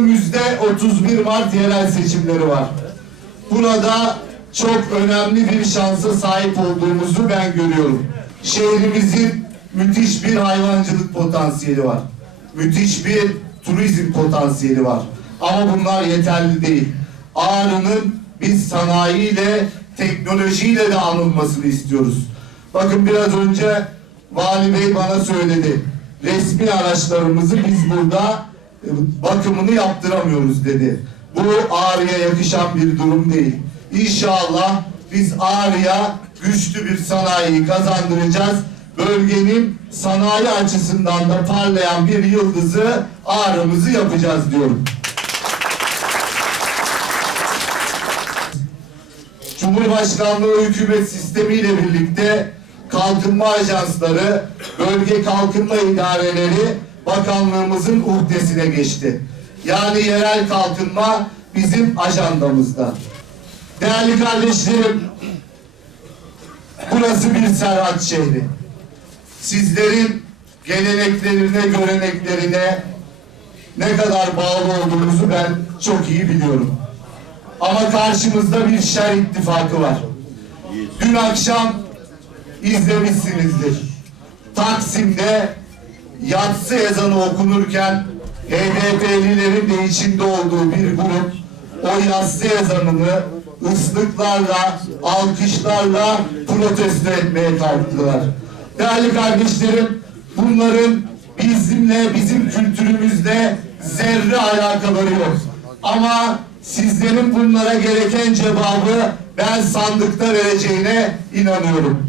Önümüzde 31 Mart yerel seçimleri var. Burada çok önemli bir şansa sahip olduğumuzu ben görüyorum. Şehrimizin müthiş bir hayvancılık potansiyeli var. Müthiş bir turizm potansiyeli var. Ama bunlar yeterli değil. Ağrı'nın biz sanayiyle, teknolojiyle de anılmasını istiyoruz. Bakın biraz önce Vali Bey bana söyledi. Resmi araçlarımızı biz burada bakımını yaptıramıyoruz dedi. Bu Ağrı'ya yakışan bir durum değil. İnşallah biz Ağrı'ya güçlü bir sanayi kazandıracağız. Bölgenin sanayi açısından da parlayan bir yıldızı Ağrı'mızı yapacağız diyorum. Cumhurbaşkanlığı hükümet sistemiyle birlikte kalkınma ajansları, bölge kalkınma idareleri bakanlığımızın uhdesine geçti. Yani yerel kalkınma bizim ajandamızda. Değerli kardeşlerim, burası bir Serhat şehri. Sizlerin geleneklerine, göreneklerine ne kadar bağlı olduğumuzu ben çok iyi biliyorum. Ama karşımızda bir şer ittifakı var. Dün akşam izlemişsinizdir. Taksim'de yatsı ezanı okunurken HDP'lilerin de içinde olduğu bir grup o yatsı ezanını ıslıklarla, alkışlarla protesto etmeye kalktılar. Değerli kardeşlerim, bunların bizimle, bizim kültürümüzle zerre alakaları yok. Ama sizlerin bunlara gereken cevabı ben sandıkta vereceğine inanıyorum.